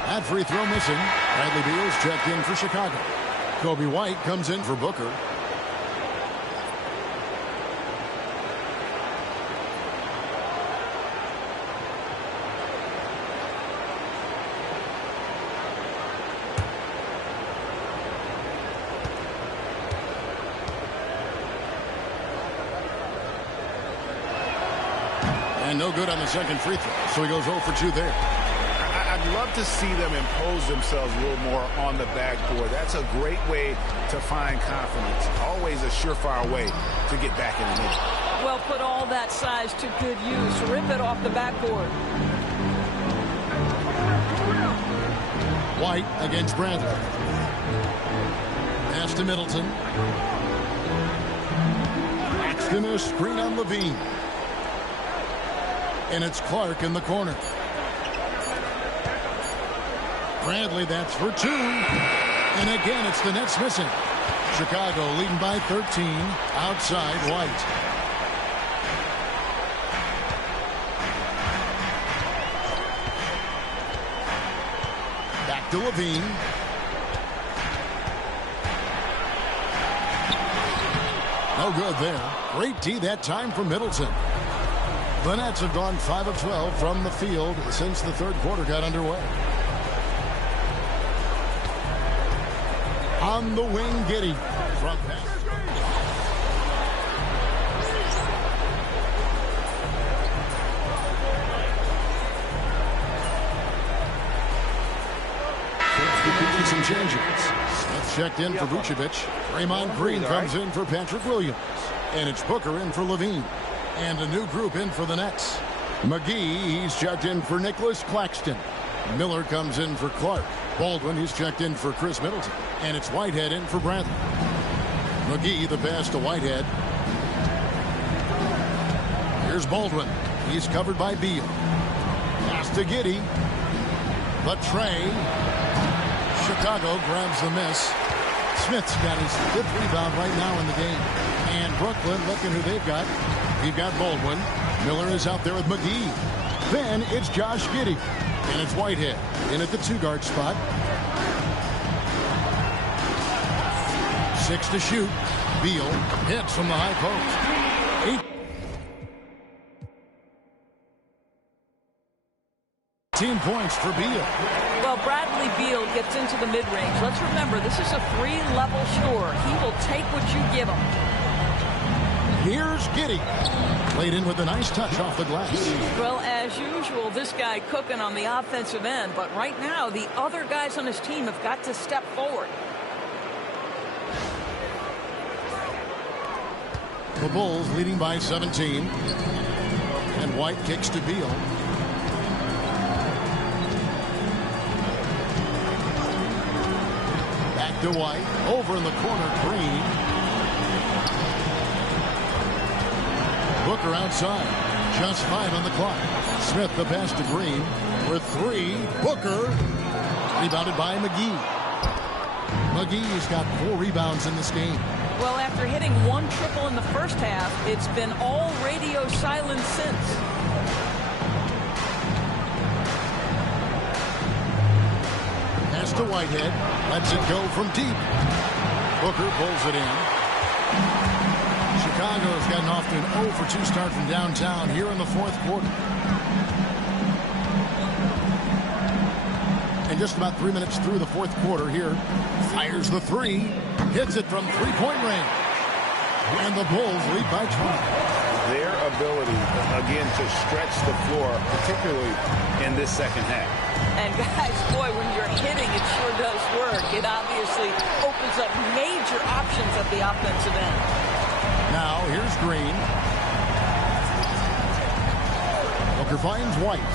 That free throw missing. Bradley Beal's checked in for Chicago. Kobe White comes in for Booker. And no good on the second free throw, so he goes 0 for 2 there. I'd love to see them impose themselves a little more on the backboard. That's a great way to find confidence. Always a surefire way to get back in the game. Well, put all that size to good use. Rip it off the backboard. White against Bradley. Pass to Middleton. Claxton, a screen on Levine. And it's Clark in the corner. Bradley, that's for 2. And again, it's the Nets missing. Chicago leading by 13. Outside, White. Back to Levine. No good there. Great D that time from Middleton. The Nets have gone 5 of 12 from the field since the third quarter got underway. On the wing, Giddey. Front pass. Some changes. Smith checked in for Vucevic. Draymond Green comes in for Patrick Williams. And it's Booker in for Levine. And a new group in for the Nets. McGee, he's checked in for Nicholas Claxton. Miller comes in for Clark. Baldwin, he's checked in for Chris Middleton. And it's Whitehead in for Bradley. McGee, the pass to Whitehead. Here's Baldwin. He's covered by Beal. Pass to Giddey. The tray. Chicago grabs the miss. Smith's got his 5th rebound right now in the game. And Brooklyn, looking who they've got. We've got Baldwin. Miller is out there with McGee. Then it's Josh Giddey. And it's Whitehead in at the 2-guard spot. 6 to shoot. Beal hits from the high post. 18 points for Beal. Well, Bradley Beal gets into the mid-range. Let's remember, this is a 3-level scorer. He will take what you give him. Here's Giddey. Played in with a nice touch off the glass. Well, as usual, this guy cooking on the offensive end. But right now, the other guys on his team have got to step forward. The Bulls leading by 17. And White kicks to Beal. Back to White. Over in the corner, Green. Booker outside. Just 5 on the clock. Smith the pass to Green. For 3. Booker. Rebounded by McGee. McGee's got 4 rebounds in this game. Well, after hitting 1 triple in the first half, it's been all radio silence since. Pass to Whitehead. Lets it go from deep. Booker pulls it in. Chicago has gotten off to an 0 for 2 start from downtown here in the 4th quarter. And just about 3 minutes through the 4th quarter here. Fires the 3. Hits it from 3-point range. And the Bulls lead by 20. Their ability, again, to stretch the floor, particularly in this second half. And guys, boy, when you're hitting, it sure does work. It obviously opens up major options at the offensive end. Now, here's Green. Booker finds White.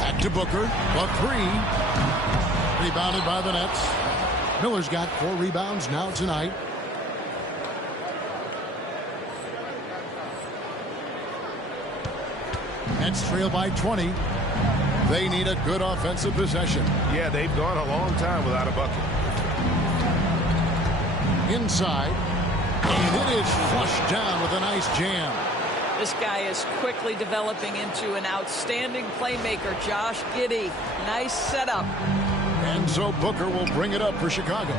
Back to Booker. The 3. Rebounded by the Nets. Miller's got 4 rebounds now tonight. Nets trail by 20. They need a good offensive possession. Yeah, they've gone a long time without a bucket. Inside. And it is flushed down with a nice jam. This guy is quickly developing into an outstanding playmaker, Josh Giddey. Nice setup. And so Booker will bring it up for Chicago.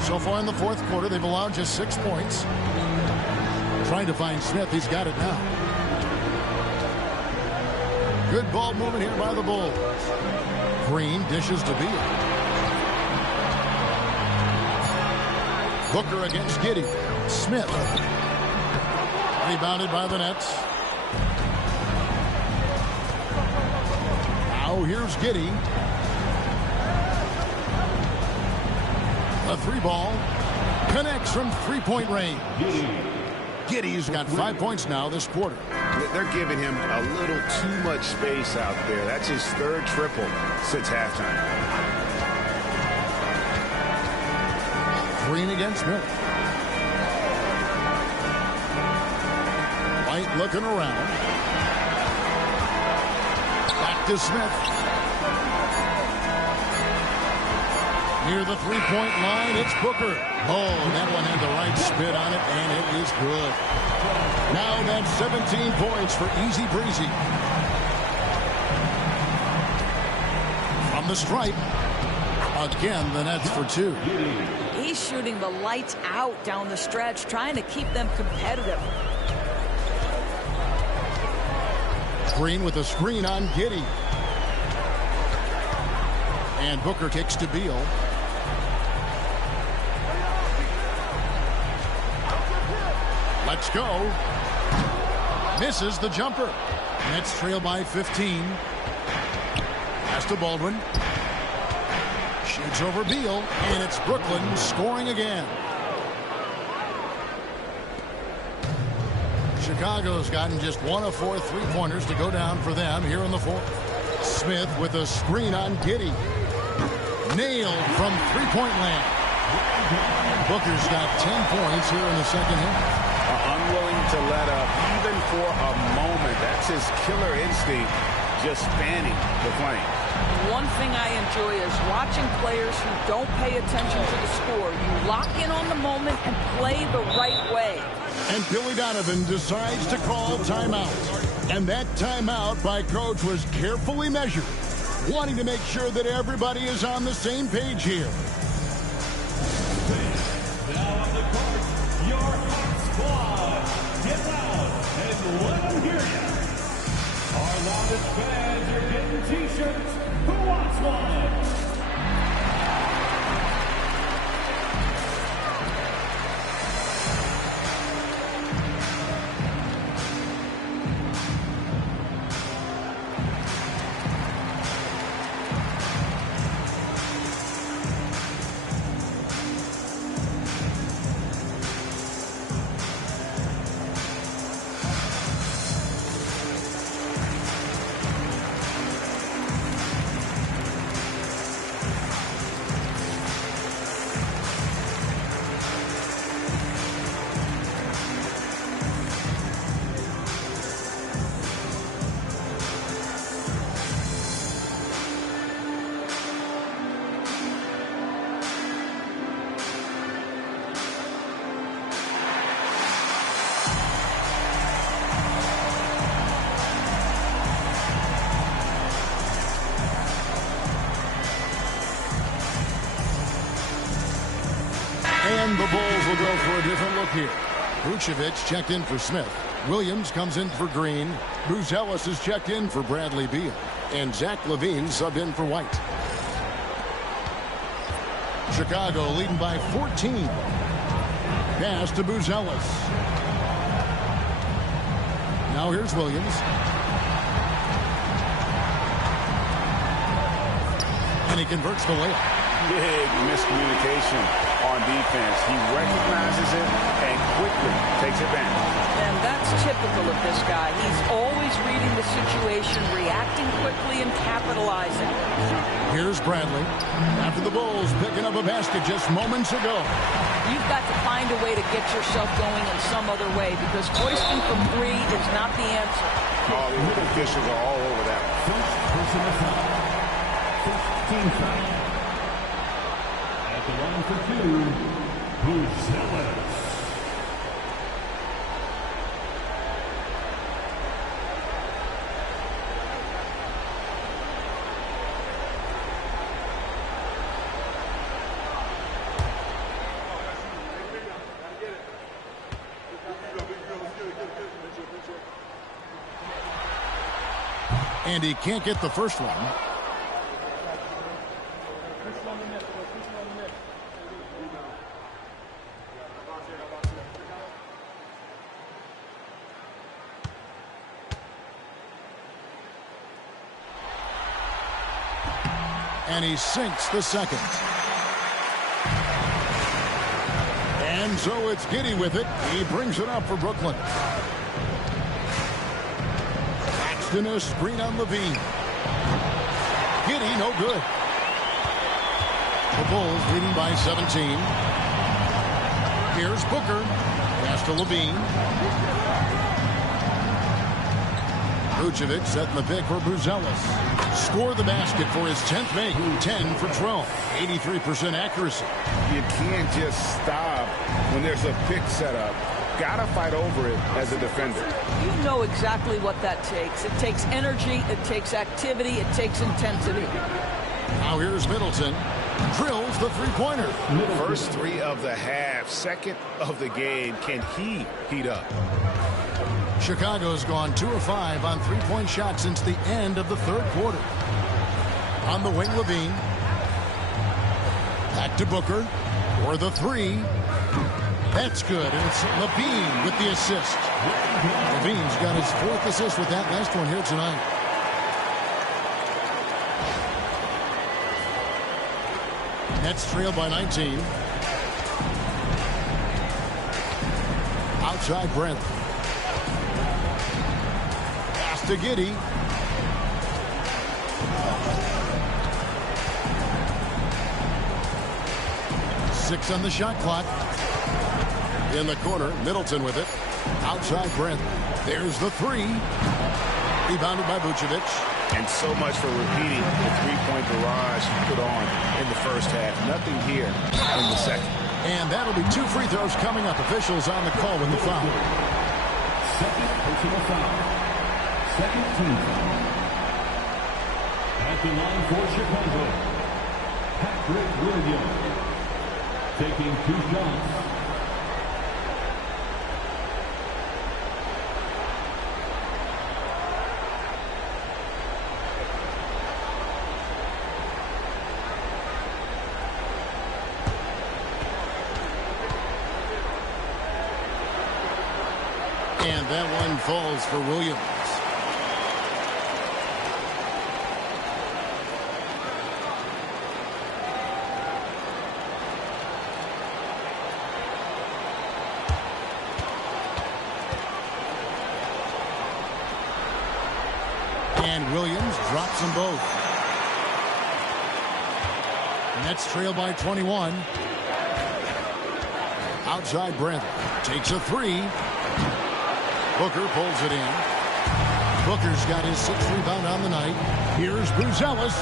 So far in the 4th quarter, they've allowed just 6 points. Trying to find Smith. He's got it now. Good ball movement here by the Bulls. Green dishes to Beal. Booker against Giddey. Smith. Rebounded by the Nets. Now here's Giddey. A 3 ball. Connects from 3-point range. Giddey's got 5 points now this quarter. They're giving him a little too much space out there. That's his 3rd triple since halftime. Green against Miller. White looking around. Back to Smith. Near the 3-point line, it's Booker. Oh, that one had the right spin on it, and it is good. Now that's 17 points for Easy Breezy. From the stripe, again, the Nets for 2. he's shooting the lights out down the stretch, trying to keep them competitive. Green with a screen on Giddey. And Booker kicks to Beal. Let's go. Misses the jumper. Nets trail by 15. Pass to Baldwin. Shoots over Beal, and it's Brooklyn scoring again. Chicago's gotten just 1 of 4 3-pointers to go down for them here in the fourth. Smith with a screen on Giddey. Nailed from three-point land. Booker's got 10 points here in the second half. Unwilling to let up even for a moment. That's his killer instinct, just fanning the flame. One thing I enjoy is watching players who don't pay attention to the score. You lock in on the moment and play the right way. And Billy Donovan decides to call timeout. And that timeout by Coach was carefully measured, wanting to make sure that everybody is on the same page here. Now on the court, your hot squad. Get loud and let them hear you. Our loudest fans are getting T-shirts. Who wants one? And the Bulls will go for a different look here. Vucevic checked in for Smith. Williams comes in for Green. Buzelis is checked in for Bradley Beal. And Zach LaVine subbed in for White. Chicago leading by 14. Pass to Buzelis. Now here's Williams. And he converts the layup. Big miscommunication on defense. He recognizes it and quickly takes advantage. And that's typical of this guy. He's always reading the situation, reacting quickly, and capitalizing. Here's Bradley. After the Bulls picking up a basket just moments ago. You've got to find a way to get yourself going in some other way, because hoisting from three is not the answer. Oh, the officials are all over that. First personal foul. First team foul. At the line for two, Buzelis. And he can't get the first one. And he sinks the second. And so it's Giddey with it. He brings it up for Brooklyn. Paxton a screen on LaVine. Giddey no good. The Bulls leading by 17. Here's Booker. Pass to LaVine. Vucevic setting the pick for Buzelis. Score the basket for his 10th make. 10 for 12. 83% accuracy. You can't just stop when there's a pick set up. Gotta fight over it as a defender. You know exactly what that takes. It takes energy, it takes activity, it takes intensity. Now here's Middleton. drills the three-pointer. First three of the half, second of the game. Can he heat up? Chicago's gone 2 of 5 on three-point shots since the end of the third quarter. On the wing, Levine. Back to Booker for the three. That's good, and it's Levine with the assist. Levine's got his 4th assist with that last one here tonight. Nets trail by 19. Outside Brent. Pass to Giddey. Six on the shot clock. In the corner, Middleton with it. Outside Brent. There's the three. Rebounded by Vucevic. And so much for repeating the three-point barrage he put on in the first half. Nothing here in the second. And that'll be 2 free throws coming up. Officials on the call with the foul. Second personal foul. Second team foul. At the line for Chicago, Patrick Williams. Taking 2 shots. And that one falls for Williams. And Williams drops them both. Nets trail by 21. Outside Brent. Takes a three. Booker pulls it in. Booker's got his 6th rebound on the night. Here's Bruzelis.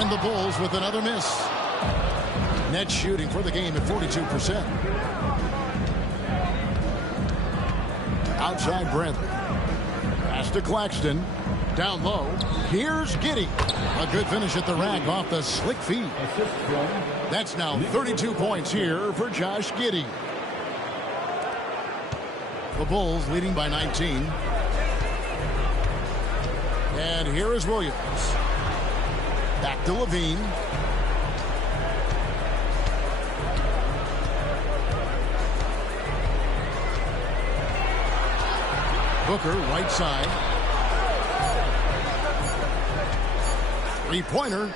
And the Bulls with another miss. Nets shooting for the game at 42%. Outside Brent. Pass to Claxton. Down low. Here's Giddey. A good finish at the rack off the slick feed. That's now 32 points here for Josh Giddey. The Bulls leading by 19. And here is Williams. Back to Levine. Booker, right side. Three-pointer.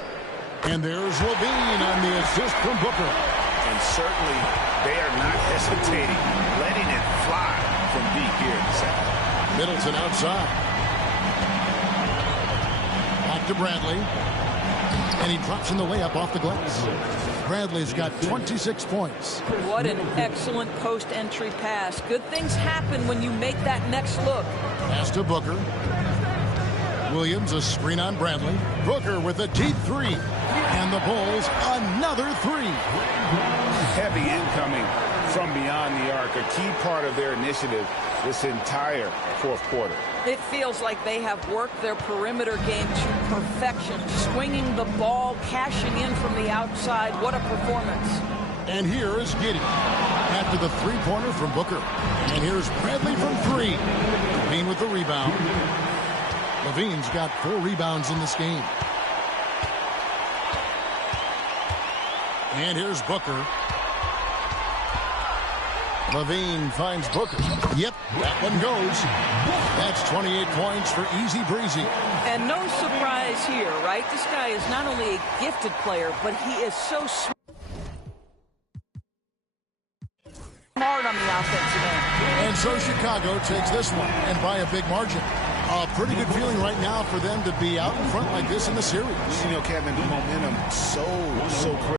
And there's Levine on the assist from Booker. And certainly they are not hesitating, letting it fly from deep here in the second. Middleton outside. Back to Bradley. And he drops in the layup off the glass. Bradley's got 26 points. What an excellent post-entry pass. Good things happen when you make that next look. Pass to Booker. Williams, a screen on Bradley. Booker with a deep three. And the Bulls, another three. Heavy incoming from beyond the arc, a key part of their initiative this entire fourth quarter. It feels like they have worked their perimeter game to perfection, swinging the ball, cashing in from the outside. What a performance. And here is Giddey after the three-pointer from Booker. And here's Bradley from three. Levine with the rebound. Levine's got 4 rebounds in this game. And here's Booker. Levine finds Booker. Yep, that one goes. That's 28 points for easy breezy. And no surprise here, right? This guy is not only a gifted player, but he is so smart on the offensive end. And so Chicago takes this one, and by a big margin. A pretty good feeling right now for them to be out in front like this in the series. You know, Kevin, the momentum so critical.